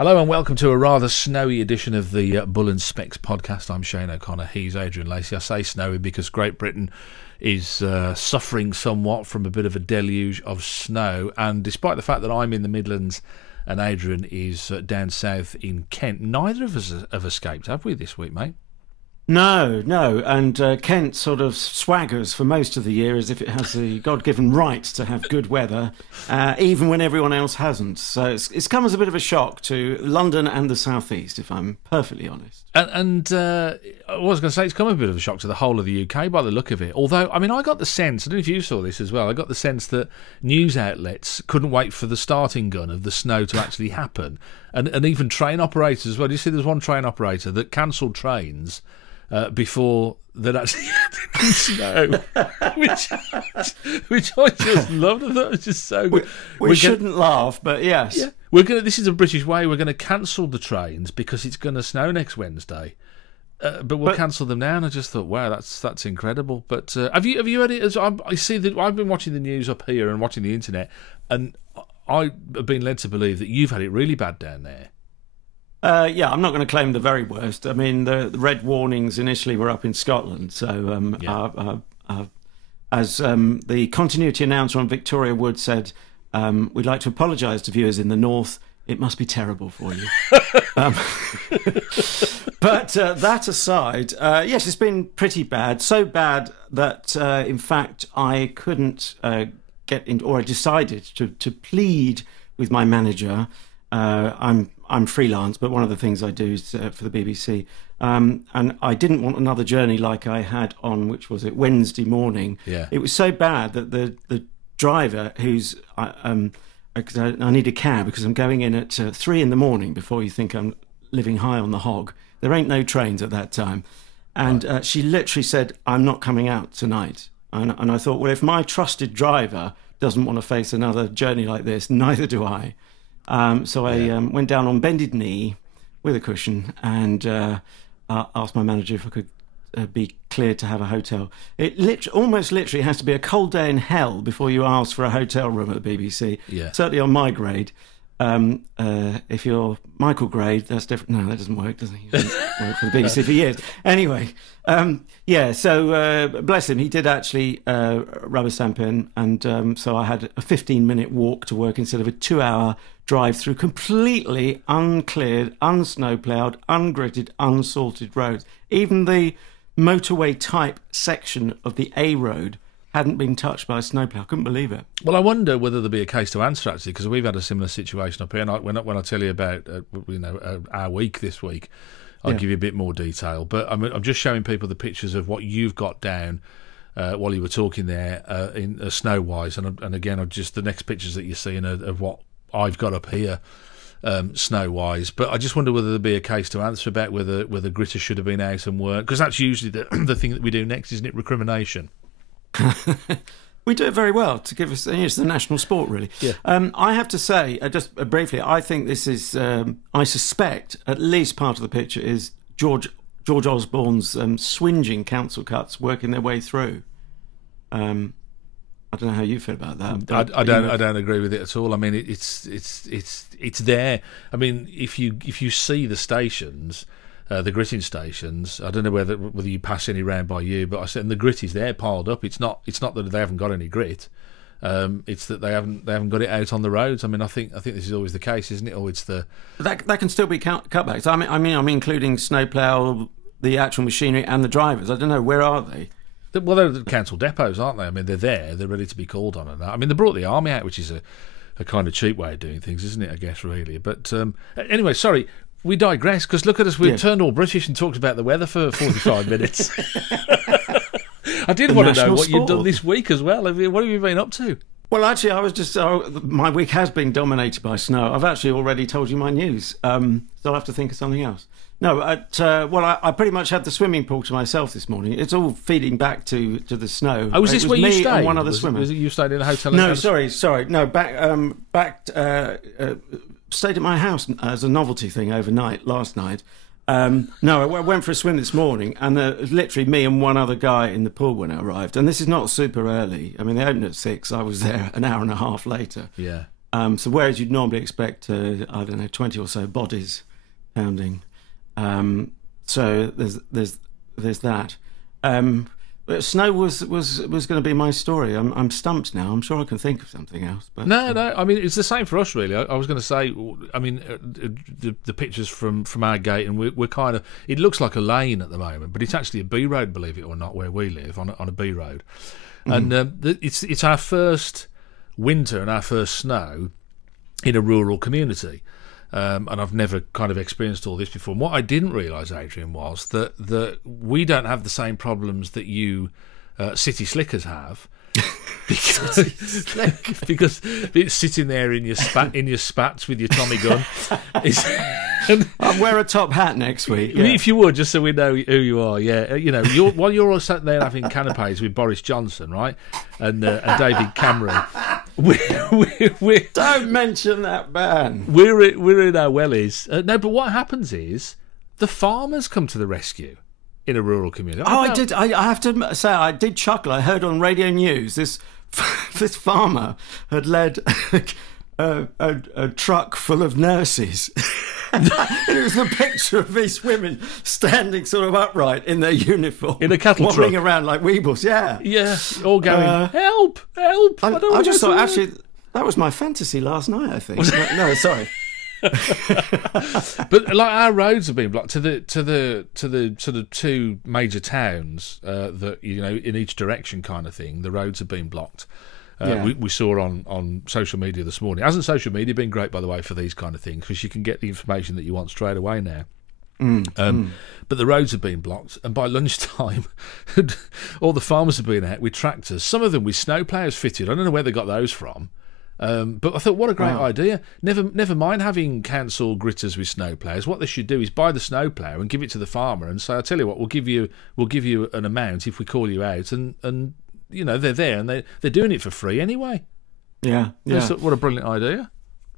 Hello and welcome to a rather snowy edition of the Bull and Specs podcast. I'm Shane O'Connor. He's Adrian Lacey. I say snowy because Great Britain is suffering somewhat from a bit of a deluge of snow. And despite the fact that I'm in the Midlands and Adrian is down south in Kent, neither of us have escaped, have we, this week, mate? No, and Kent sort of swaggers for most of the year as if it has the God-given right to have good weather, even when everyone else hasn't. So it's come as a bit of a shock to London and the South East, if I'm perfectly honest. And I was going to say, it's come a bit of a shock to the whole of the UK by the look of it. Although, I mean, I got the sense, I don't know if you saw this as well, I got the sense that news outlets couldn't wait for the starting gun of the snow to actually happen. And even train operators as well. You see, there's one train operator that cancelled trains before that actually had any snow, which I just loved. I thought it was just so good. We shouldn't laugh, but yes. Yeah, this is a British way. We're going to cancel the trains because it's going to snow next Wednesday. But we'll cancel them now. And I just thought, wow, that's incredible. But have you heard it? I see that I've been watching the news up here and watching the internet, and I've been led to believe that you've had it really bad down there. Yeah, I'm not going to claim the very worst. I mean, the red warnings initially were up in Scotland. So as the continuity announcer on Victoria Wood said, we'd like to apologise to viewers in the north. It must be terrible for you. But that aside, yes, it's been pretty bad. So bad that, in fact, I couldn't get in, or I decided to plead with my manager. I'm freelance, but one of the things I do is for the BBC. And I didn't want another journey like I had on, which was it, Wednesday morning. Yeah. It was so bad that the driver, who's I need a cab because I'm going in at 3 in the morning. Before you think I'm living high on the hog, there ain't no trains at that time. And she literally said, "I'm not coming out tonight." And I thought, well, if my trusted driver doesn't want to face another journey like this, neither do I. So I went down on bended knee with a cushion and asked my manager if I could be cleared to have a hotel. It almost literally has to be a cold day in hell before you ask for a hotel room at the BBC. Yeah. Certainly on my grade. If you're Michael grade, that's different. No, that doesn't work, does it? He hasn't worked for the BBC for years. Anyway, so bless him. He did actually rubber stamp in, and so I had a 15-minute walk to work instead of a 2-hour drive through completely uncleared, unsnowploughed, ungritted, unsalted roads. Even the motorway-type section of the A road hadn't been touched by a snowplough. I couldn't believe it. Well, I wonder whether there'll be a case to answer, actually, because we've had a similar situation up here. And when I tell you about our week this week, I'll give you a bit more detail. But I'm just showing people the pictures of what you've got down while you were talking there in snow-wise. And again, just the next pictures that you're seeing of what I've got up here snow-wise. But I just wonder whether there'll be a case to answer about whether gritters should have been out and work. Because that's usually the thing that we do next, isn't it? Recrimination. We do it very well to give us. It's the national sport, really. Yeah. I have to say, just briefly, I think this is. I suspect at least part of the picture is George Osborne's swinging council cuts working their way through. I don't know how you feel about that. I don't agree with it at all. I mean, it's there. I mean, if you see the stations. The gritting stations. I don't know whether you pass any round by you, but I said the grit is there piled up. It's not that they haven't got any grit. It's that they haven't got it out on the roads. I mean, I think this is always the case, isn't it? Or it's that can still be cutbacks. I'm including snowplow, the actual machinery, and the drivers. I don't know, where are they? Well, they're the council depots, aren't they? I mean, they're there. They're ready to be called on and that. I mean, they brought the army out, which is a kind of cheap way of doing things, isn't it? I guess really. But anyway, sorry. We digress, because look at us, we've turned all British and talked about the weather for 45 minutes. I did want to know what you'd done this week as well. What have you been up to? Well, actually, I was just... my week has been dominated by snow. I've actually already told you my news, so I'll have to think of something else. No, I pretty much had the swimming pool to myself this morning. It's all feeding back to the snow. Oh, was this where you stayed? And one other swimmer. Was it you stayed in a hotel? No, sorry. No, back stayed at my house as a novelty thing overnight last night. No, I went for a swim this morning, and literally me and one other guy in the pool when I arrived. And this is not super early. I mean, they opened at 6. I was there an hour and a half later. Yeah. So whereas you'd normally expect, I don't know, 20 or so bodies pounding. So there's that. But snow was going to be my story. I'm stumped now. I'm sure I can think of something else. But no. I mean, it's the same for us, really. I was going to say, I mean, the pictures from our gate, and we're kind of. It looks like a lane at the moment, but it's actually a B road, believe it or not, where we live on a B road, and it's our first winter and our first snow in a rural community. And I've never kind of experienced all this before. And what I didn't realise, Adrian, was that we don't have the same problems that you city slickers have. because it's sitting there in your spats with your Tommy gun. I'll wear a top hat next week. Yeah. If you would, just so we know who you are. Yeah, you know, while you're all sat there having canapes with Boris Johnson, right, and David Cameron. Don't mention that man. We're in our wellies. No, but what happens is the farmers come to the rescue in a rural community. I have to say, I did chuckle. I heard on radio news this farmer had led a truck full of nurses. It was a picture of these women standing sort of upright in their uniform, in a cattle truck, wobbling around like weebles. Yeah, all going help. I just thought, actually, that was my fantasy last night. I think. No, sorry. But like our roads have been blocked to the sort of two major towns that, you know, in each direction kind of thing. The roads have been blocked. We saw on social media this morning. Hasn't social media been great, by the way, for these kind of things, because you can get the information that you want straight away now. But the roads have been blocked, and by lunchtime all the farmers have been out with tractors, some of them with snow ploughs fitted. I don't know where they got those from. But I thought, what a great idea. Never mind having council gritters with snow ploughs. What they should do is buy the snow plough and give it to the farmer and say, I'll tell you what, we'll give you an amount if we call you out, and you know, they're there and they're doing it for free anyway. Yeah. What a brilliant idea.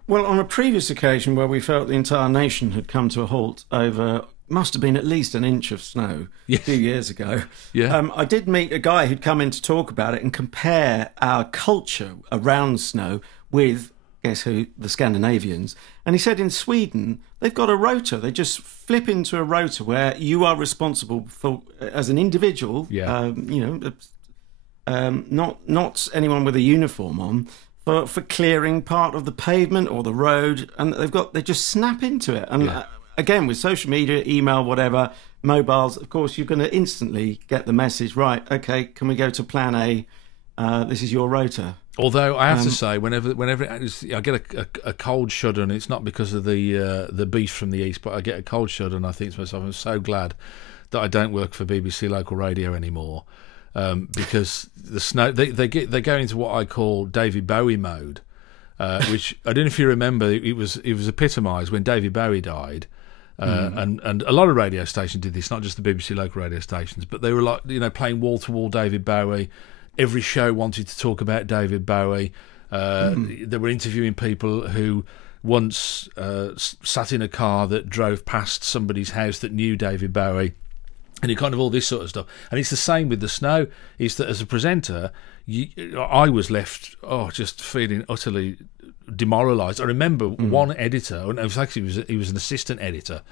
Well, on a previous occasion where we felt the entire nation had come to a halt over, must have been at least an inch of snow a few years ago. Yeah. I did meet a guy who'd come in to talk about it and compare our culture around snow with, guess who, the Scandinavians. And he said in Sweden, they've got a rota. They just flip into a rota where you are responsible for, as an individual, not anyone with a uniform on, for clearing part of the pavement or the road, and they just snap into it. And again, with social media, email, whatever, mobiles, of course, you're going to instantly get the message, right, okay, can we go to plan A? This is your rota. Although I have to say, whenever I get a cold shudder, and it's not because of the beef from the east, but I get a cold shudder, and I think to myself, I'm so glad that I don't work for BBC Local Radio anymore. Because the snow, they go into what I call David Bowie mode, which I don't know if you remember. It was epitomised when David Bowie died, and a lot of radio stations did this, not just the BBC Local Radio stations, but they were like, you know, playing wall to wall David Bowie. Every show wanted to talk about David Bowie. They were interviewing people who once sat in a car that drove past somebody's house that knew David Bowie. And you kind of all this sort of stuff. And it's the same with the snow, is that as a presenter, I was left, just feeling utterly demoralised. I remember one editor, and it was actually he was an assistant editor,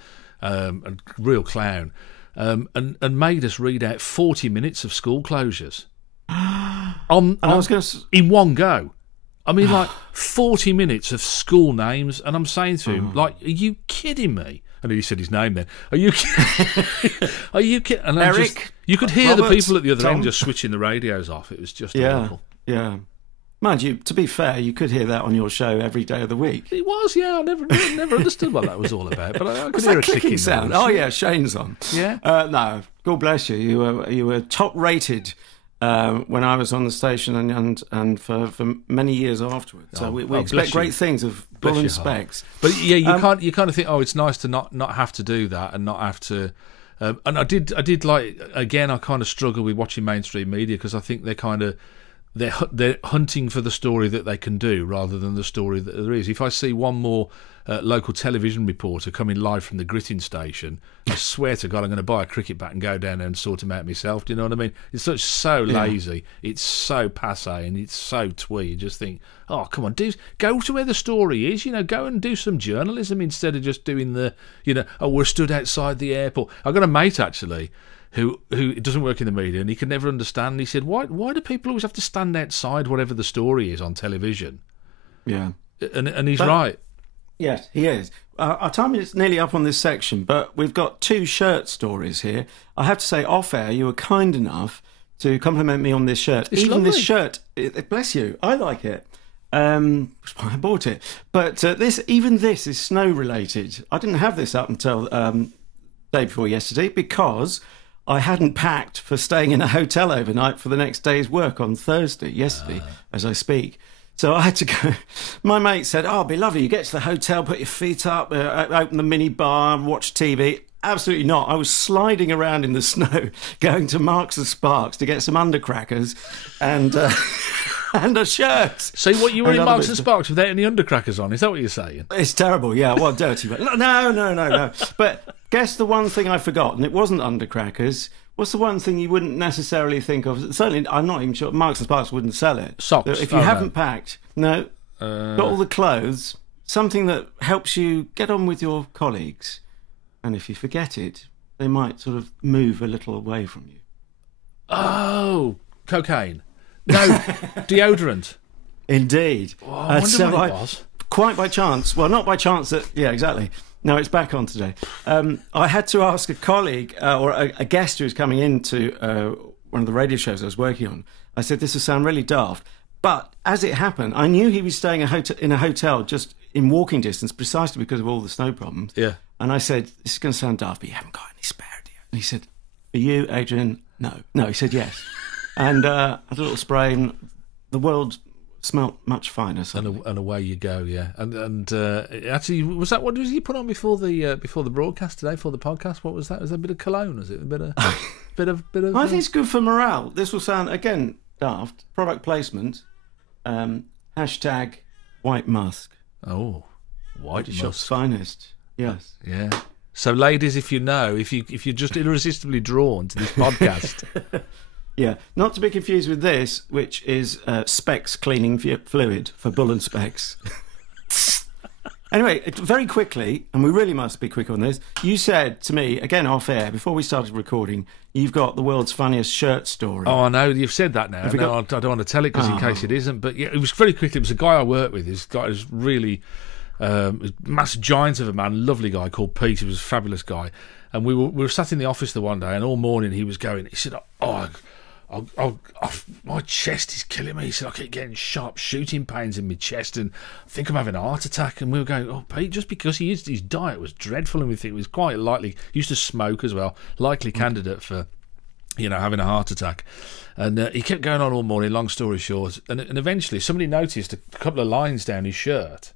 a real clown, and made us read out 40 minutes of school closures in one go. I mean, like 40 minutes of school names, and I'm saying to him, like, are you kidding me? And he said his name then. Are you kidding? Are you kidding? And Eric? You could hear Robert, the people at the other Tom. end just switching the radios off. It was just awful. Yeah. Mind you, to be fair, you could hear that on your show every day of the week. It was, yeah. I never understood what that was all about. But I could hear a clicking sound. noise. Oh, yeah, Shane's on. Yeah. No, God bless you. You were top rated when I was on the station and for many years afterwards. So we expect great things of Bull and Specs. But yeah, you kind of think, it's nice to not have to do that and not have to. And I did like, again, I kind of struggle with watching mainstream media because I think they kind of they're hunting for the story that they can do rather than the story that there is. If I see one more local television reporter coming live from the gritting station, I swear to God I'm going to buy a cricket bat and go down there and sort them out myself. Do you know what I mean? It's so lazy. It's so passé and it's so twee. You just think, oh, come on, go to where the story is. Go and do some journalism instead of just doing the, oh, we're stood outside the airport. I've got a mate actually who doesn't work in the media, and he could never understand. He said, why do people always have to stand outside whatever the story is on television? Yeah. And he's right. Yes, he is. Our time is nearly up on this section, but we've got 2 shirt stories here. I have to say, off air, you were kind enough to compliment me on this shirt. It's Even lovely. this shirt, bless you, I like it. That's why I bought it. But this is snow related. I didn't have this up until day before yesterday because I hadn't packed for staying in a hotel overnight for the next day's work on yesterday, as I speak. So I had to go. My mate said, oh, it'd be lovely. You get to the hotel, put your feet up, open the mini bar, watch TV. Absolutely not. I was sliding around in the snow, going to Marks and Sparks to get some undercrackers and and a shirt. So what, you were in Marks and Sparks without any undercrackers on? Is that what you're saying? It's terrible, yeah. What dirty. No. But guess the one thing I forgot, and it wasn't undercrackers. What's the one thing you wouldn't necessarily think of? Certainly, I'm not even sure. Marks and Sparks wouldn't sell it. Socks. If you haven't packed, got all the clothes, something that helps you get on with your colleagues. And if you forget it, they might sort of move a little away from you. Oh, cocaine. No, deodorant. Indeed. Oh, I wonder what it was. Quite by chance. Well, not by chance. Yeah, exactly. No, it's back on today. I had to ask a colleague or a guest who was coming into one of the radio shows I was working on. I said, this will sound really daft. But as it happened, I knew he was staying in a hotel just in walking distance precisely because of all the snow problems. Yeah. And I said, this is going to sound daft, but you haven't got any spare, do you? And he said, are you, Adrian? No, he said yes. And a little spray, and the world smelt much finer. And away you go, yeah. And actually, was that what did you put on before the broadcast today, for the podcast? What was that? Was that a bit of cologne? Was it a bit of I think it's good for morale. This will sound again daft. Product placement. Hashtag white musk. Oh, white musk. Shop's finest. Yes. Yeah. So, ladies, if you're just irresistibly drawn to this podcast. Yeah, not to be confused with this, which is Specs cleaning fluid for Bull and Specs. Anyway, very quickly, and we really must be quick on this, you said to me, again off air, before we started recording, you've got the world's funniest shirt story. Oh, I know, you've said that now. I don't want to tell it because in case it isn't, but yeah, it was very quickly. It was a guy I work with. This guy is really massive giant of a man, lovely guy called Pete. He was a fabulous guy. And we were sat in the office the one day, and all morning he said, my chest is killing me. He said, I keep getting sharp shooting pains in my chest and I think I'm having a heart attack. And we were going, oh, Pete, just because his diet was dreadful and we think it was quite likely, he used to smoke as well, likely candidate for, having a heart attack. And he kept going on all morning, long story short. And eventually somebody noticed a couple of lines down his shirt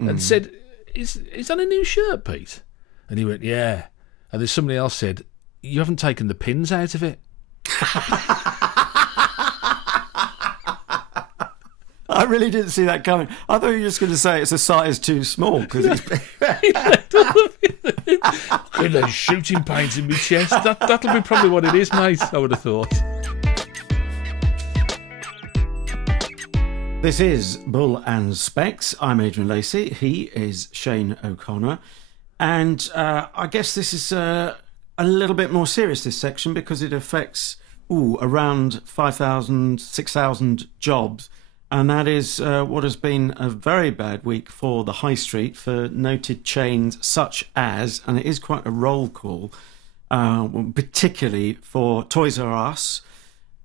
and said, is that a new shirt, Pete? And he went, yeah. And then somebody else said, you haven't taken the pins out of it. I really didn't see that coming. I thought you were just going to say it's a size too small because it's with those shooting pains in my chest. That'll be probably what it is, mate. I would have thought. This is Bull and Specs. I'm Adrian Lacey. He is Shane O'Connor, and I guess this is a little bit more serious, this section, because it affects around 5,000, 6,000 jobs. And that is what has been a very bad week for the high street for noted chains such as, and it is quite a roll call, particularly for Toys R Us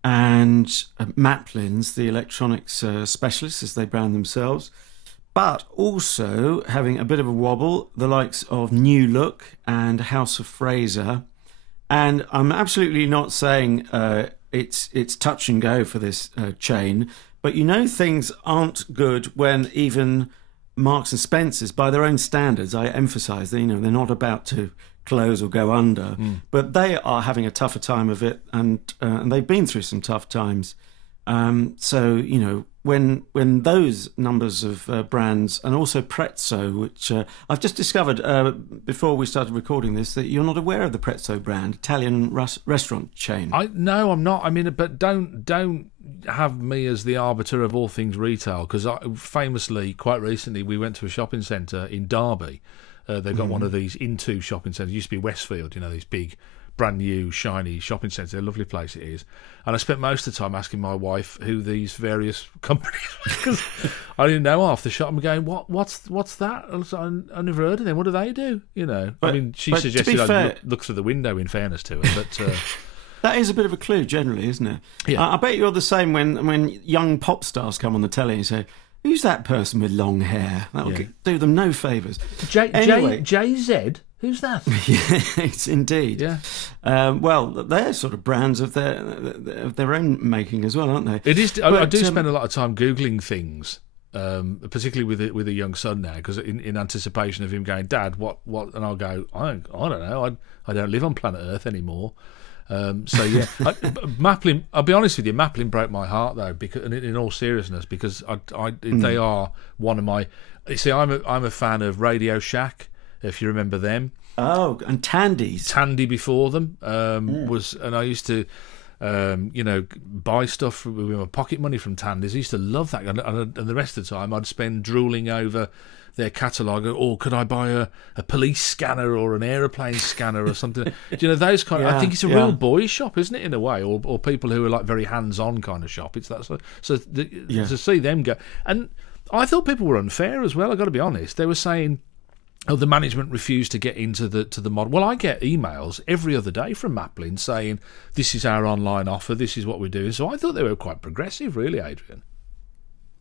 and Maplin's, the electronics specialists, as they brand themselves. But also having a bit of a wobble, the likes of New Look and House of Fraser. And I'm absolutely not saying it's touch and go for this chain, but things aren't good when even Marks and Spencer's, by their own standards, I emphasise, they're not about to close or go under, but they are having a tougher time of it, and they've been through some tough times. So, you know, when those numbers of brands, and also Prezzo, which I've just discovered before we started recording this, that you're not aware of the Prezzo brand, Italian restaurant chain. No, I'm not. I mean, but don't have me as the arbiter of all things retail, because famously, quite recently, we went to a shopping centre in Derby. They've got one of these Into shopping centres. It used to be Westfield, you know, these big, brand new, shiny shopping centre. A lovely place it is. And I spent most of the time asking my wife who these various companies were, because I didn't know half the shop. I'm going, what's that? I never heard of them. What do they do? You know, I mean, she suggested I look through the window, in fairness to her, but... That is a bit of a clue, generally, isn't it? Yeah. I bet you're the same when young pop stars come on the telly and say, who's that person with long hair? That'll do them no favours. JZ? Who's that? Yes, indeed. Yeah. Well, they're sort of brands of their own making as well, aren't they? It is. I do spend a lot of time Googling things, particularly with a young son now, because in anticipation of him going, Dad, what? And I'll go, I don't know. I don't live on planet Earth anymore. So yeah, Maplin. I'll be honest with you, Maplin broke my heart though, because in all seriousness, because they are one of my. You see, I'm a fan of Radio Shack, if you remember them. Oh, and Tandy before them was, and I used to, buy stuff with my pocket money from Tandy's. I used to love that, and the rest of the time I'd spend drooling over their catalogue, or could I buy a police scanner or an aeroplane scanner or something? Do you know those kind of, I think it's a real boys shop, isn't it, in a way, or people who are like very hands-on kind of shop. It's that to see them go. And I thought people were unfair as well, I've got to be honest. They were saying, oh, the management refused to get into the model. Well, I get emails every other day from Maplin saying, this is our online offer, this is what we're doing. So I thought they were quite progressive, really, Adrian.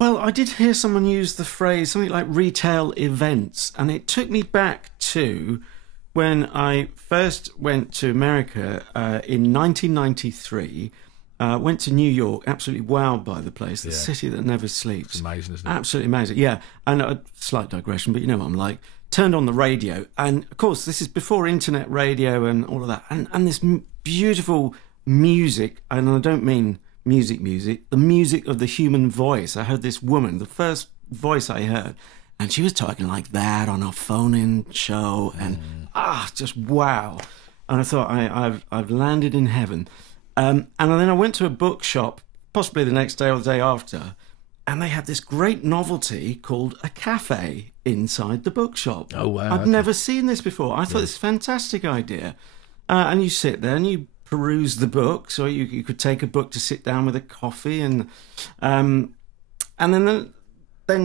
Well, I did hear someone use the phrase, something like retail events, and it took me back to when I first went to America in 1993. Went to New York, absolutely wowed by the place, the city that never sleeps. It's amazing, isn't it? Absolutely amazing, yeah. And a slight digression, but you know what I'm like. Turned on the radio, and of course, this is before internet radio and all of that, and this beautiful music, and I don't mean music, the music of the human voice. I heard this woman, the first voice I heard, and she was talking like that on a phone-in show, and just wow. And I thought, I've landed in heaven. And then I went to a bookshop, possibly the next day or the day after, and they had this great novelty called a cafe inside the bookshop. Oh, wow. I'd never seen this before. I thought this was a fantastic idea. And you sit there and you peruse the books, or you could take a book to sit down with a coffee, and then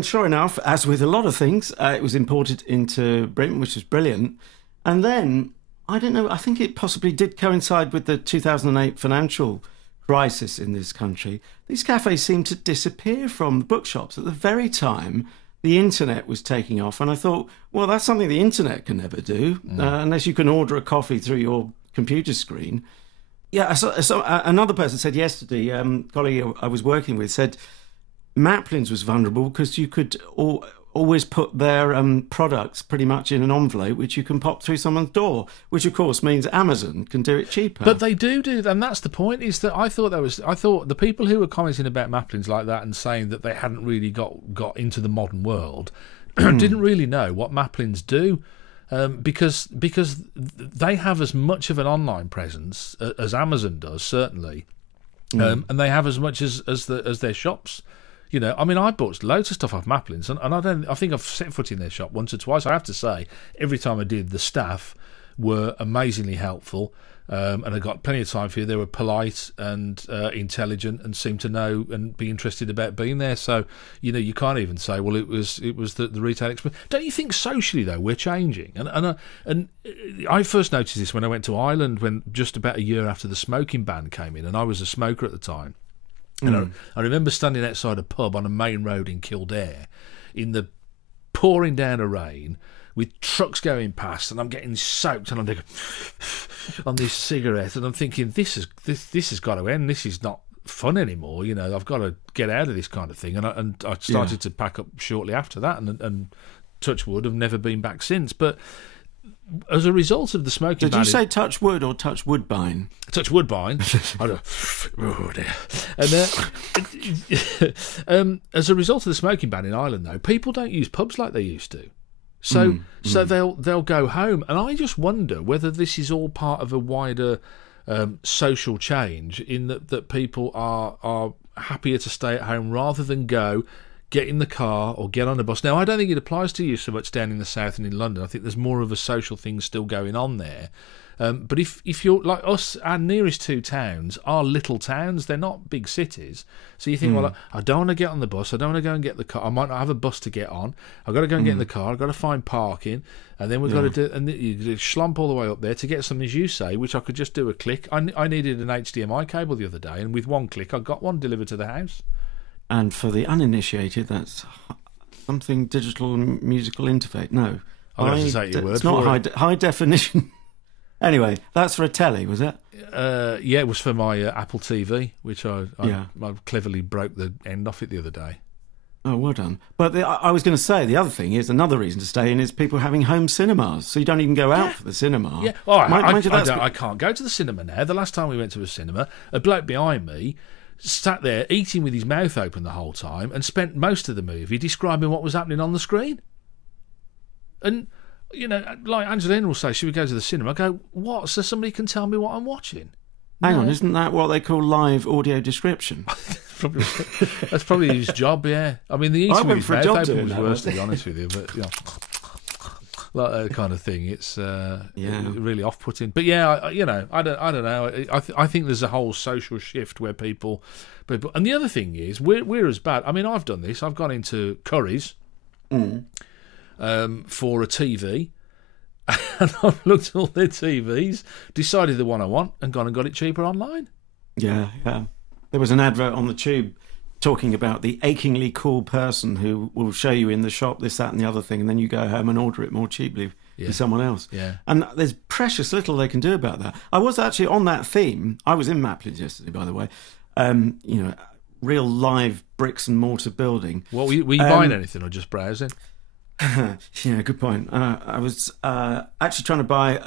sure enough, as with a lot of things, it was imported into Britain, which was brilliant. And then I don't know, I think it possibly did coincide with the 2008 financial crisis in this country. These cafes seemed to disappear from the bookshops at the very time the internet was taking off, and I thought, well, that's something the internet can never do, unless you can order a coffee through your computer screen. Yeah, so another person said yesterday, colleague I was working with said Maplin's was vulnerable because you could always put their products pretty much in an envelope, which you can pop through someone's door, which of course means Amazon can do it cheaper. But they do, and that's the point. Is that I thought the people who were commenting about Maplin's like that and saying that they hadn't really got into the modern world didn't really know what Maplin's do. Because they have as much of an online presence as Amazon does, certainly, and they have as much as their shops. You know, I mean, I bought loads of stuff off Maplin's, and I think I've set foot in their shop once or twice. I have to say, every time I did, the staff were amazingly helpful, and I got plenty of time for you. They were polite and intelligent, and seemed to know and be interested about being there. So, you know, you can't even say, well, it was the retail experience. Don't you think socially though we're changing? And I first noticed this when I went to Ireland, when just about a year after the smoking ban came in, and I was a smoker at the time. And I remember standing outside a pub on a main road in Kildare in the pouring down of rain, with trucks going past, and I'm getting soaked, and I'm thinking, on this cigarette, and I'm thinking, this has got to end. This is not fun anymore. You know, I've got to get out of this kind of thing. And I started to pack up shortly after that, and touch wood, have never been back since. But as a result of the smoking ban... Did you say touch wood or touch woodbine? Touch woodbine. I don't... Oh, dear. And as a result of the smoking ban in Ireland, though, people don't use pubs like they used to. So they'll go home. And I just wonder whether this is all part of a wider social change in that people are happier to stay at home rather than go... get in the car or get on a bus. Now, I don't think it applies to you so much down in the south and in London. I think there's more of a social thing still going on there. But if you're like us, our nearest two towns are little towns. They're not big cities. So you think, well, I don't want to get on the bus. I don't want to go and get the car. I might not have a bus to get on. I've got to go and get in the car. I've got to find parking. And then we've got to do... And you slump all the way up there to get something, as you say, which I could just do a click. I needed an HDMI cable the other day, and with one click, I got one delivered to the house. And for the uninitiated, that's something digital musical interface. No, I'll have to say your word. It's not high definition. Anyway, that's for a telly, was it? Yeah, it was for my Apple TV, which I cleverly broke the end off it the other day. Oh, well done. But I was going to say, the other thing is, another reason to stay in is people having home cinemas, so you don't even go out for the cinema. Yeah, I can't go to the cinema now. The last time we went to a cinema, a bloke behind me sat there eating with his mouth open the whole time and spent most of the movie describing what was happening on the screen. And, you know, like Angelina will say, should we go to the cinema? I go, what? So somebody can tell me what I'm watching? Hang on, isn't that what they call live audio description? That's probably his job, yeah. I mean, the eating with his mouth open was worse, to be honest with you, but, you know, like that kind of thing. It's really off-putting. But yeah, I don't know. I think there's a whole social shift where people, and the other thing is we're as bad. I mean, I've done this. I've gone into Curry's for a TV, and I've looked at all their TVs, decided the one I want, and gone and got it cheaper online. Yeah. There was an advert on the tube talking about the achingly cool person who will show you in the shop this, that and the other thing, and then you go home and order it more cheaply with someone else. Yeah. And there's precious little they can do about that. I was actually on that theme. I was in Maplin yesterday, by the way. Real live bricks and mortar building. What were you buying anything or just browsing? Yeah, good point. I was actually trying to buy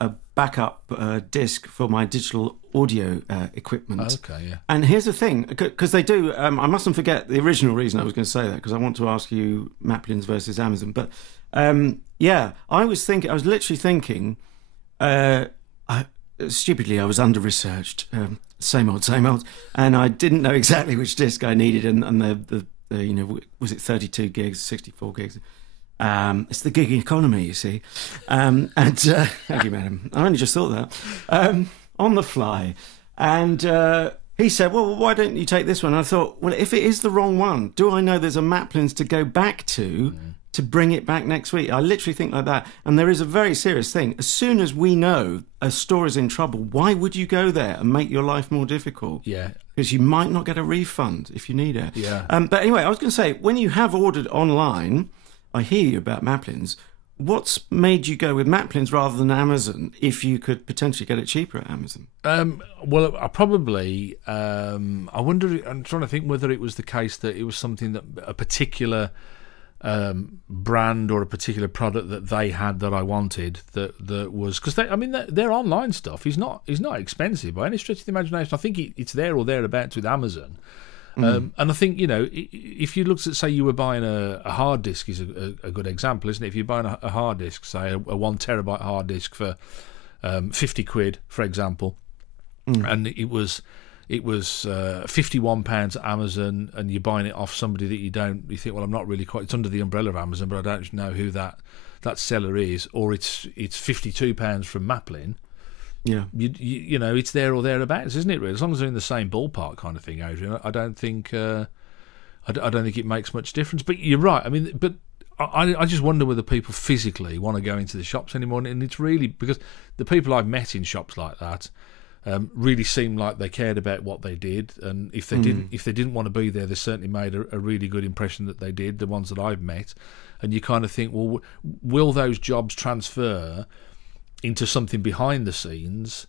a backup disc for my digital audio equipment. Okay, yeah. And here's the thing, because they do, I mustn't forget the original reason I was going to say that, because I want to ask you Maplins versus Amazon. But I was literally thinking, stupidly, I was under-researched, same old, and I didn't know exactly which disc I needed, and the was it 32 gigs, 64 gigs? It's the gig economy, you see. Thank you, madam. I only just thought that on the fly. And he said, well, why don't you take this one? And I thought, well, if it is the wrong one, do I know there's a Maplins to go back to bring it back next week? I literally think like that. And there is a very serious thing. As soon as we know a store is in trouble, why would you go there and make your life more difficult? Yeah. Because you might not get a refund if you need it. Yeah. But anyway, I was going to say, when you have ordered online... I hear you about Maplins. What's made you go with Maplins rather than Amazon if you could potentially get it cheaper at Amazon? Well, I probably... I wonder... I'm trying to think whether it was the case that it was something that a particular brand or a particular product that they had that I wanted that was... Because, their online stuff is not expensive by any stretch of the imagination. I think it's there or thereabouts with Amazon. And I think, if you looked at, say, you were buying a hard disk is a good example, isn't it? If you're buying a hard disk, say a 1 terabyte hard disk for 50 quid, for example, and it was £51 at Amazon, and you're buying it off somebody that you think, well, I'm not really quite, it's under the umbrella of Amazon, but I don't know who that seller is, or it's £52 from Maplin. Yeah, you know, it's there or thereabouts, isn't it? Really, as long as they're in the same ballpark, kind of thing, Adrian. I don't think it makes much difference. But you're right. I mean, but I just wonder whether people physically want to go into the shops anymore. And it's really because the people I've met in shops like that really seem like they cared about what they did. And if they didn't want to be there, they certainly made a really good impression that they did. The ones that I've met, and you kind of think, well, will those jobs transfer into something behind the scenes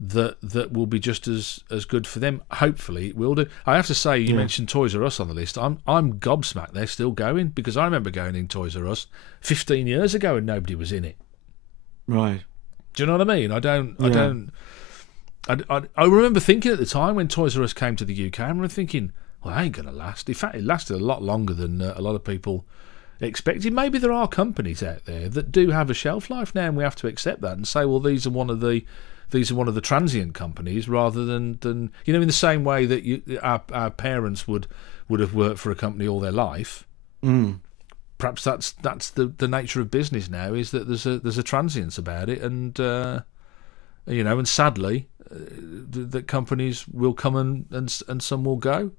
that will be just as good for them? Hopefully it will do. I have to say, you mentioned Toys R Us on the list. I'm gobsmacked they're still going, because I remember going in Toys R Us 15 years ago and nobody was in it. Right. Do you know what I mean? I remember thinking at the time when Toys R Us came to the UK, I remember thinking, well, that ain't going to last. In fact, it lasted a lot longer than a lot of people expected. Maybe there are companies out there that do have a shelf life now, and we have to accept that and say, well, these are one of the transient companies, rather than in the same way that our parents would have worked for a company all their life. Perhaps that's the nature of business now, is that there's a transience about it, and and sadly, that companies will come and some will go.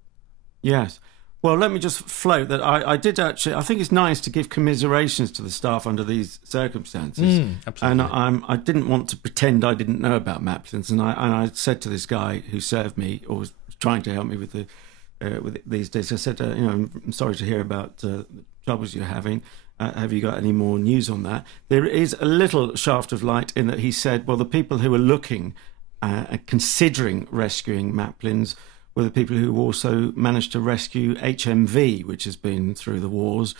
Yes. Well, let me just float that I did actually. I think it's nice to give commiserations to the staff under these circumstances. Absolutely. And I didn't want to pretend I didn't know about Maplins, and I said to this guy who served me, or was trying to help me with these days, I said, I'm sorry to hear about the troubles you're having. Have you got any more news on that? There is a little shaft of light in that he said, well, the people who are looking at considering rescuing Maplins were the people who also managed to rescue HMV, which has been through the wars.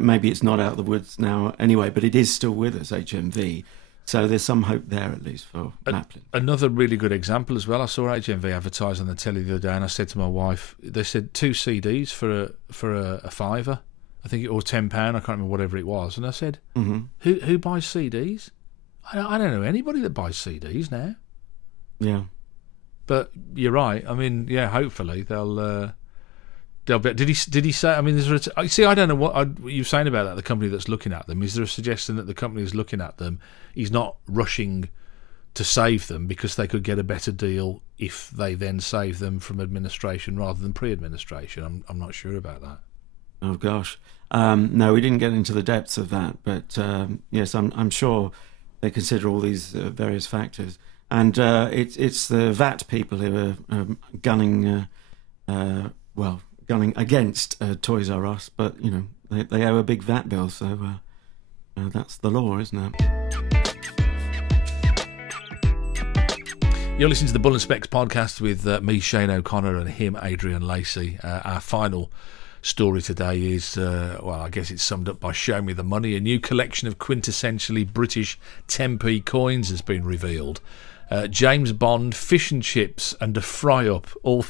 Maybe it's not out of the woods now anyway, but it is still with us, HMV. So there's some hope there, at least, for Maplin. Another really good example as well. I saw HMV advertised on the telly the other day, and I said to my wife, they said 2 CDs for a fiver, I think, or £10. I can't remember, whatever it was. And I said, who buys CDs? I don't know anybody that buys CDs now. Yeah. But you're right. I mean, yeah. Hopefully they'll be. Did he say? I mean, I don't know what you're saying about that. The company that's looking at them. Is there a suggestion that the company is looking at them is not rushing to save them because they could get a better deal if they then save them from administration rather than pre-administration? I'm not sure about that. Oh gosh, no, we didn't get into the depths of that. But yes, I'm sure they consider all these various factors. And it's the VAT people who are gunning against Toys R Us, but they owe a big VAT bill, so that's the law, isn't it? You're listening to the Bull and Specs podcast with me, Shane O'Connor, and him, Adrian Lacey. Our final story today is, I guess it's summed up by Show Me the Money. A new collection of quintessentially British 10p coins has been revealed. James Bond, fish and chips, and a fry-up. All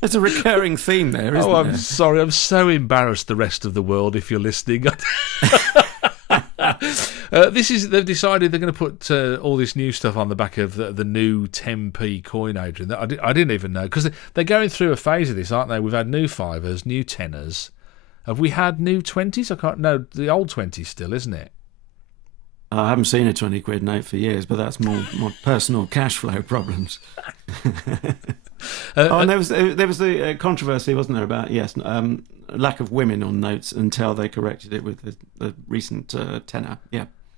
There's a recurring theme there, isn't there? I'm sorry. I'm so embarrassed, the rest of the world, if you're listening. They've decided they're going to put all this new stuff on the back of the new 10p coin, Adrian. I didn't even know, because they're going through a phase of this, aren't they? We've had new 5s, new 10s. Have we had new 20s? I can't know. The old 20s still, isn't it? I haven't seen a 20 quid note for years, but that's more personal cash flow problems. And there was the controversy, wasn't there, about lack of women on notes until they corrected it with the recent tenner.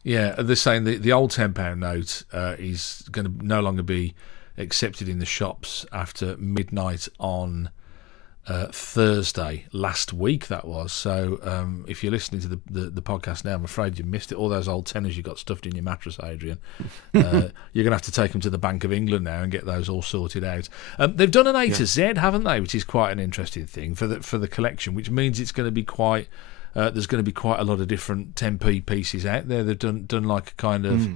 Yeah, they're saying the old £10 note is going to no longer be accepted in the shops after midnight on Thursday last week, that was. So if you're listening to the podcast now, I'm afraid you missed it. All those old tenors you got stuffed in your mattress, Adrian, you're going to have to take them to the Bank of England now and get those all sorted out. They've done an A to Z, haven't they, which is quite an interesting thing for the collection, which means it's going to be quite there's going to be quite a lot of different 10p pieces out there. They've done like a kind of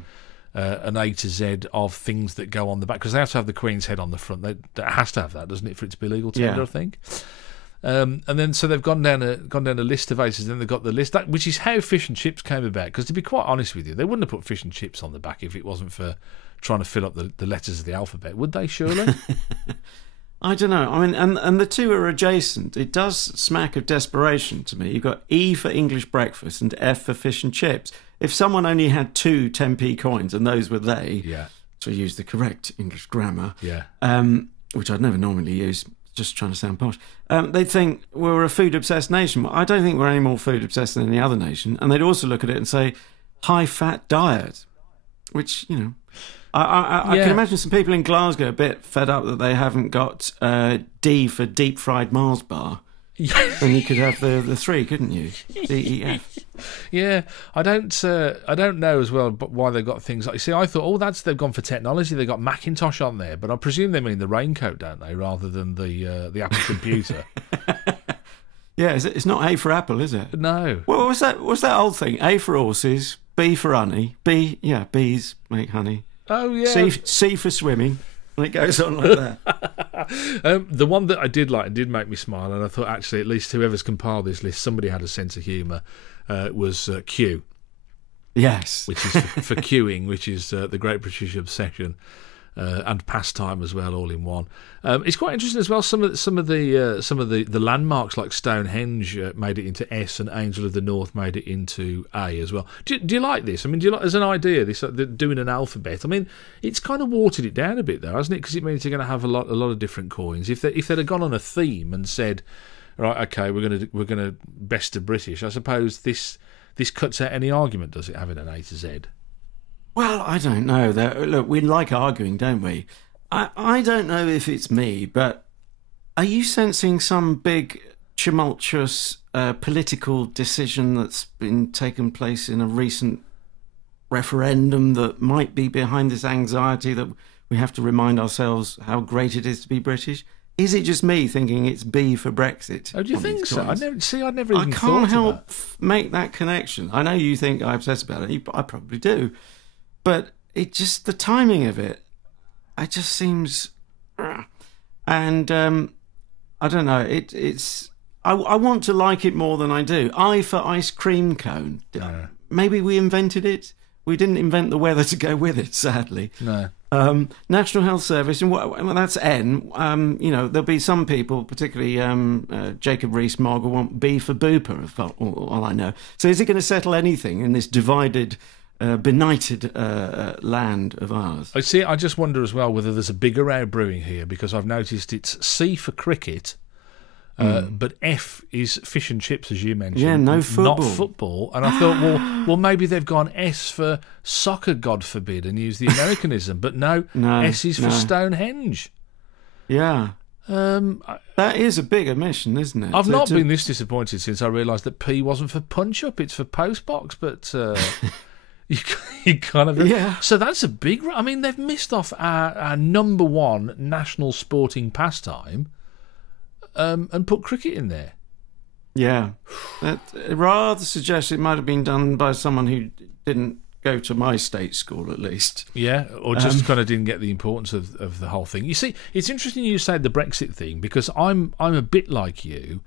an A to Z of things that go on the back, because they have to have the Queen's head on the front. That has to have that, doesn't it, for it to be legal tender? I think. And then so they've gone down a list of aces. Then they've got the list, which is how fish and chips came about. Because to be quite honest with you, they wouldn't have put fish and chips on the back if it wasn't for trying to fill up the letters of the alphabet, would they? Surely. I don't know. I mean, and the two are adjacent. It does smack of desperation to me. You've got E for English breakfast and F for fish and chips. If someone only had 2 10p coins and those were they, to use the correct English grammar, which I'd never normally use, just trying to sound posh, they'd think we're a food-obsessed nation. I don't think we're any more food-obsessed than any other nation. And they'd also look at it and say, high-fat diet, which, I can imagine some people in Glasgow a bit fed up that they haven't got D for deep-fried Mars bar. Then you could have the 3, couldn't you? DEF. Yeah, I don't know as well, but why they've got things like. See, I thought, they've gone for technology. They've got Macintosh on there, but I presume they mean the raincoat, don't they, rather than the Apple computer. Yeah, it's not A for apple, is it? No. Well, what's that old thing? A for horses, B for honey. B, yeah, bees make honey. Oh, yeah. C for swimming. And it goes on like that. The one that I did like and did make me smile, and I thought actually at least whoever's compiled this list, somebody had a sense of humour, was Q. Yes. Which is for queuing, which is the Great British Obsession. And pastime as well, all in one. It's quite interesting as well. Some of the landmarks like Stonehenge made it into S, and Angel of the North made it into A as well. Do you like this? I mean, do you like as an idea this doing an alphabet? I mean, it's kind of watered it down a bit though, hasn't it? Because it means you're going to have a lot of different coins. If they'd have gone on a theme and said, right, okay, we're gonna best of British, I suppose this cuts out any argument, does it, having an A to Z? Well, I don't know. Look, we like arguing, don't we? I don't know if it's me, but are you sensing some big, tumultuous political decision that's been taken place in a recent referendum that might be behind this anxiety that we have to remind ourselves how great it is to be British? Is it just me thinking it's B for Brexit? Oh, do you think so? I never even I thought can't of help that. make that connection. I know you think I obsess about it. I probably do. But it just, the timing of it just seems, and I don't know. I want to like it more than I do. I for ice cream cone. No. Maybe we invented it. We didn't invent the weather to go with it, sadly. No. National Health Service, and well, that's N. There'll be some people, particularly Jacob Rees-Mogg, will want B for Booper, all I know. So is it going to settle anything in this divided, benighted land of ours? I just wonder as well whether there's a bigger row brewing here, because I've noticed it's C for cricket, but F is fish and chips, as you mentioned. Yeah, no football. Not football. And I thought, well, maybe they've gone S for soccer, God forbid, and used the Americanism. But no, S is for Stonehenge. Yeah. That is a big omission, isn't it? I've not been this disappointed since I realised that P wasn't for punch-up, it's for postbox, but... You kind of... Yeah. So that's a big... I mean, they've missed off our number one national sporting pastime and put cricket in there. Yeah. That rather suggests it might have been done by someone who didn't go to my state school, at least. Yeah, or just kind of didn't get the importance of the whole thing. You see, it's interesting you say the Brexit thing, because I'm a bit like you,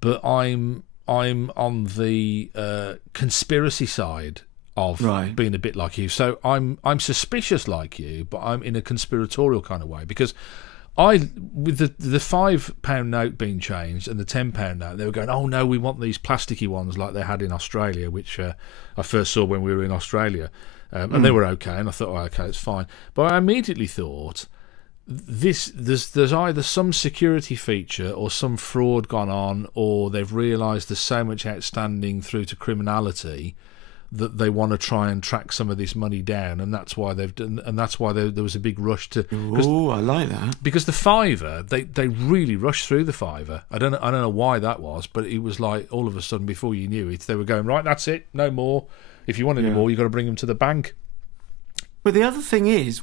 but I'm on the conspiracy side of being a bit like you. So I'm suspicious like you, but I'm in a conspiratorial kind of way, because with the £5 note being changed and the £10 note, they were going, oh no, we want these plasticky ones like they had in Australia, which I first saw when we were in Australia, and they were okay, and I thought, oh, okay, it's fine. But I immediately thought, there's either some security feature or some fraud gone on, or they've realised there's so much outstanding through to criminality that they want to try and track some of this money down, and that's why they've done, and that's why there was a big rush to. Oh, I like that, because the fiver, they really rushed through the fiver. I don't know why that was, but it was like all of a sudden, before you knew it, they were going, right, that's it, no more. If you want any more, you've got to bring them to the bank. But the other thing is,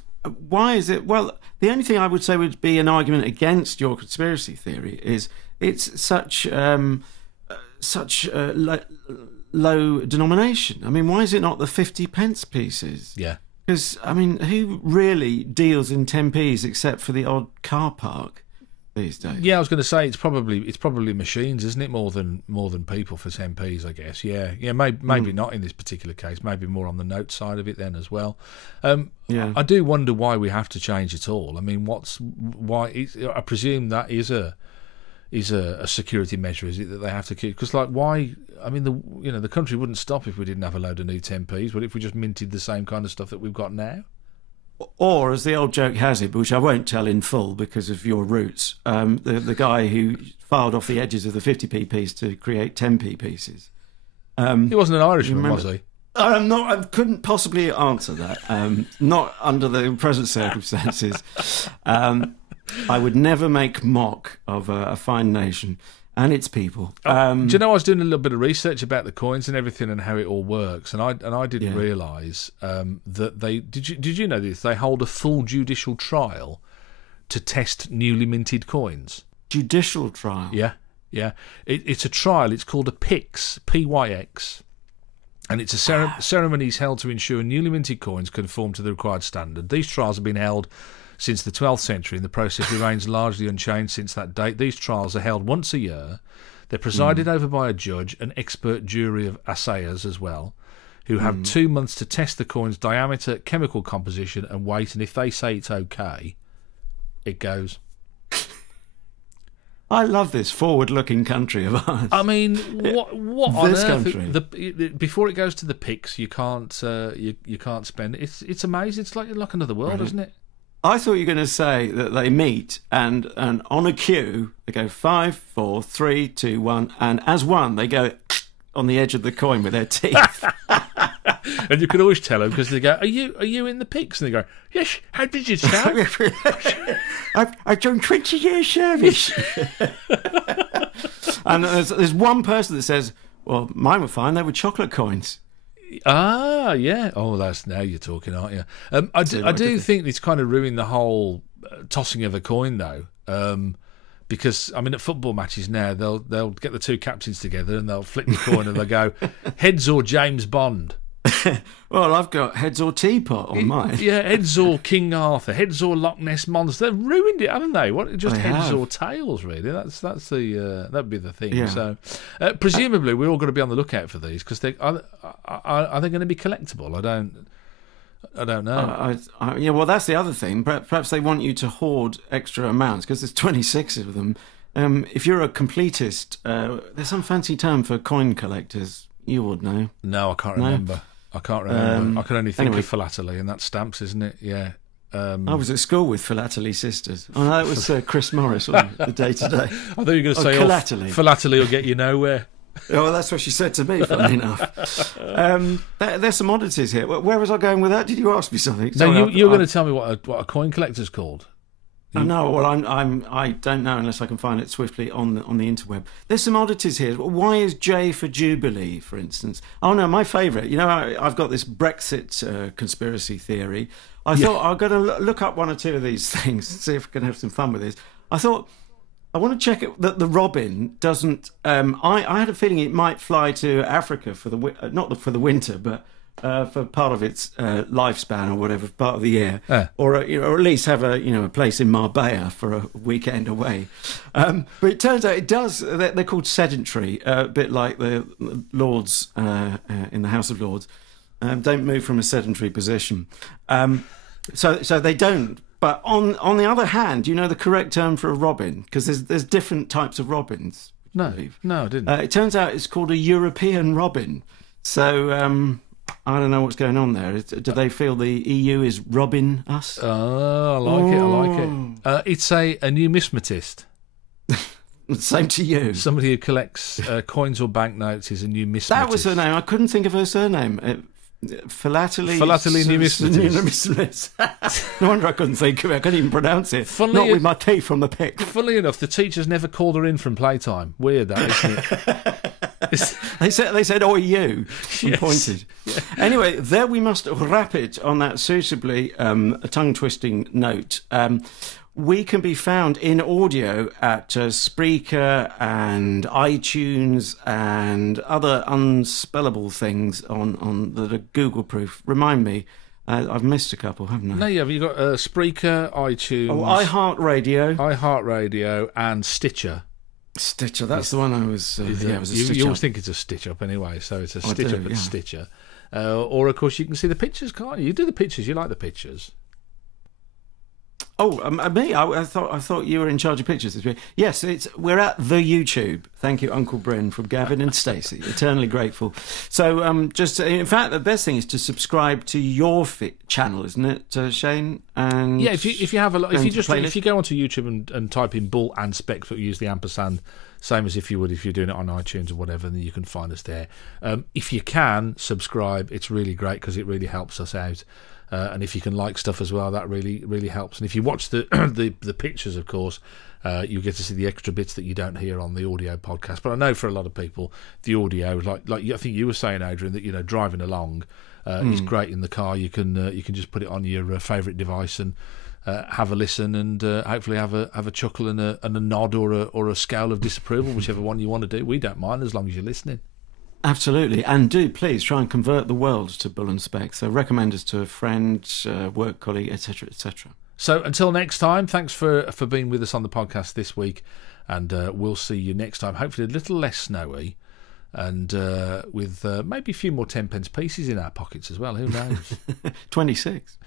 why is it? Well, the only thing I would say would be an argument against your conspiracy theory is it's such low denomination. I mean, why is it not the 50 pence pieces? Yeah. Because, I mean, who really deals in 10p's except for the odd car park these days? Yeah, I was going to say it's probably machines, isn't it? More than people for 10p's, I guess. Yeah, maybe not in this particular case. Maybe more on the note side of it then as well. I do wonder why we have to change it all. I mean, I presume that is a security measure, is it, that they have to keep? Because, like, why? I mean, the country wouldn't stop if we didn't have a load of new 10p's, but if we just minted the same kind of stuff that we've got now. Or, as the old joke has it, which I won't tell in full because of your roots, the guy who filed off the edges of the 50p piece to create 10p pieces. He wasn't an Irishman, was he? I couldn't possibly answer that. Not under the present circumstances. I would never make mock of a fine nation and its people. Do you know, I was doing a little bit of research about the coins and everything and how it all works, and I didn't realise that they did you know this? They hold a full judicial trial to test newly minted coins. Judicial trial? Yeah. It's a trial. It's called a PYX, PYX. And it's a ceremonies held to ensure newly minted coins conform to the required standard. These trials have been held since the 12th century, and the process remains largely unchanged since that date. These trials are held once a year. They're presided over by a judge, an expert jury of assayers as well, who have 2 months to test the coin's diameter, chemical composition, and weight. And if they say it's okay, it goes. I love this forward-looking country of ours. I mean, what on this earth? country. Before it goes to the picks, you can't you can't spend. It's amazing. It's like another world, isn't it? I thought you were going to say that they meet and on a cue they go 5, 4, 3, 2, 1, and as one they go on the edge of the coin with their teeth. And you can always tell them because they go, "Are you in the picks?" And they go, "Yes." How did you tell? I've done 20 years service. And there's one person that says, "Well, mine were fine. They were chocolate coins." Ah, yeah. Oh, that's now you're talking, aren't you? I do think it's kind of ruined the whole tossing of a coin, though. Because I mean, at football matches now, they'll get the two captains together and they'll flip the coin and they'll go heads or James Bond. Well, I've got heads or teapot on mine. Yeah, heads or King Arthur, heads or Loch Ness Monster. They've ruined it, haven't they? What? Just They heads have. or tails, really. That's the that'd be the thing. Yeah. So, presumably, we're all going to be on the lookout for these because are they going to be collectible? I don't know. Yeah, well, that's the other thing. Perhaps they want you to hoard extra amounts because there's 26 of them. If you're a completist, there's some fancy term for coin collectors. You would know. No, I can't remember. I can only think of philately, and that's stamps, isn't it? Yeah. I was at school with Philately sisters. Oh, no, that was Chris Morris, wasn't it? The day-to-day. I thought you were going to say, Philately. Philately will get you nowhere. Oh, well, that's what she said to me, funnily enough. There's some oddities here. Where was I going with that? Did you ask me something? No, you were going to tell me what a coin collector's called. Oh, no, well, I don't know unless I can find it swiftly on the interweb. There's some oddities here. Why is J for Jubilee, for instance? Oh, no, my favourite. You know, I've got this Brexit conspiracy theory. I thought I'm going to look up one or two of these things and see if we can have some fun with this. I thought I want to check that the robin doesn't... I had a feeling it might fly to Africa for not for the winter, but... for part of its lifespan or whatever, part of the year, or at least have a place in Marbella for a weekend away. But it turns out it does. They're called sedentary, a bit like the Lords in the House of Lords. Don't move from a sedentary position. So they don't. But on the other hand, you know the correct term for a robin because there's different types of robins. No, I didn't. It turns out it's called a European robin. So. I don't know what's going on there. Do they feel the EU is robbing us? Oh, I like it. It's a numismatist. Same to you. Somebody who collects coins or banknotes is a numismatist. That was her name. I couldn't think of her surname. Philately numismatist. No wonder I couldn't think of it. I couldn't even pronounce it. Not with my teeth from the pick. Funnily enough, the teachers never called her in from playtime. Weird, that, isn't it? They said, "Oh, you," and Yes. pointed. Yeah. Anyway, there we must wrap it on that suitably a tongue-twisting note. We can be found in audio at Spreaker and iTunes and other unspellable things on that are Google-proof. Remind me, I've missed a couple, haven't I? No, you got Spreaker, iTunes, iHeartRadio, and Stitcher. Stitcher, that's the one I was. It was a Stitch you Up. always think it's a Stitch Up anyway, so it's a I Stitch do, Up at yeah. Stitcher. Or of course you can see the pictures, can't you? You do the pictures. You like the pictures. Oh, me? I thought you were in charge of pictures this week. Yes, we're at the YouTube. Thank you, Uncle Bryn, from Gavin and Stacey. Eternally grateful. So, in fact, the best thing is to subscribe to your channel, isn't it, Shane? And Yeah, if you have a lot, if you go onto YouTube and type in Bull and Specs, but use the ampersand, same as if you would if you're doing it on iTunes or whatever, then you can find us there. If you can subscribe, it's really great because it really helps us out. And if you can like stuff as well, that really, really helps. And if you watch the the pictures, of course, you get to see the extra bits that you don't hear on the audio podcast. But I know for a lot of people, the audio, like I think you were saying, Adrian, that driving along is great in the car. You can just put it on your favourite device and have a listen and hopefully have a chuckle and a nod or a scale of disapproval, whichever one you want to do. We don't mind as long as you're listening. Absolutely, and do please try and convert the world to Bull and Spec. So recommend us to a friend, work colleague, etc., etc. So until next time, thanks for being with us on the podcast this week, and we'll see you next time. Hopefully a little less snowy, and with maybe a few more 10 pence pieces in our pockets as well. Who knows? 26.